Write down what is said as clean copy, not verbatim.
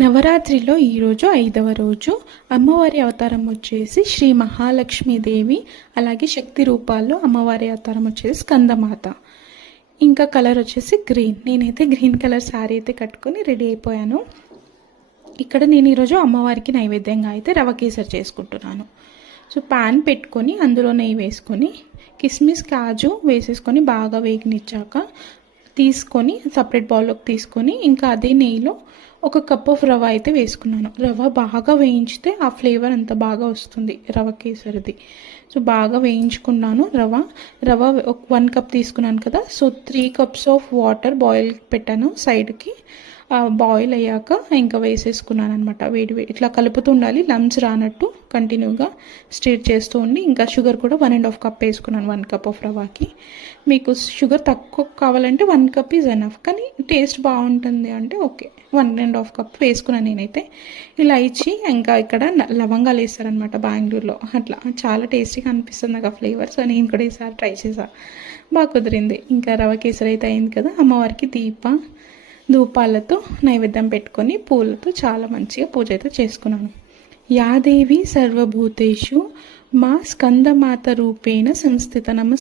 నవరాత్రిలో ఈరోజు 5వ రోజు. అమ్మవారి అవతారం వచ్చేసి శ్రీ మహాలక్ష్మీదేవి, అలాగే శక్తి రూపాల్లో అమ్మవారి అవతారం వచ్చేసి స్కందమాత. ఇంకా కలర్ వచ్చేసి గ్రీన్. నేనైతే గ్రీన్ కలర్ శారీ అయితే కట్టుకొని రెడీ అయిపోయాను. ఇక్కడ నేను ఈరోజు అమ్మవారికి నైవేద్యంగా అయితే రవ కేసరి చేసుకుంటున్నాను. సో పాన్ పెట్టుకొని అందులో నెయ్యి వేసుకొని కిస్మిస్ కాజు వేసేసుకొని బాగా వేగనిచ్చాక తీసుకొని సపరేట్ బౌల్లోకి తీసుకొని ఇంకా అదే నెయ్యిలో 1 కప్ ఆఫ్ రవ అయితే వేసుకున్నాను. రవ బాగా వేయించితే ఆ ఫ్లేవర్ అంత బాగా వస్తుంది రవ కేసరిది. సో బాగా వేయించుకున్నాను. రవ 1 కప్ తీసుకున్నాను కదా. So 3 cups of water boil పెట్టాను సైడ్కి. బాయిల్ అయ్యాక ఇంకా వేసేసుకున్నాను అనమాట. వేడి ఇట్లా కలుపుతూ ఉండాలి, లమ్స్ రానట్టు కంటిన్యూగా స్టిర్ చేస్తూ ఉండి. ఇంకా షుగర్ కూడా 1.5 కప్ వేసుకున్నాను 1 కప్ ఆఫ్ రవాకి. మీకు షుగర్ తక్కువ కావాలంటే 1 కప్ ఈజ్ ఎనఫ్, కానీ టేస్ట్ బాగుంటుంది అంటే ఓకే 1.5 కప్ వేసుకున్నాను నేనైతే. ఇలా ఇచ్చి ఇంకా ఇక్కడ లవంగాలు వేస్తారనమాట బెంగళూరులో. అట్లా చాలా టేస్టీగా అనిపిస్తుంది నాకు ఆ ఫ్లేవర్. సో నేను కూడా ఈసారి ట్రై చేశాను, బాగా కుదిరింది. ఇంకా రవ కేసరి అయితే అయింది కదా. అమ్మవారికి ధూపాలతో నైవేద్యం పెట్టుకొని పూలతో చాలా మంచిగా పూజ అయితే చేసుకున్నాను. యాదేవి సర్వభూతేషు మా స్కందమాత రూపేణ సంస్థిత.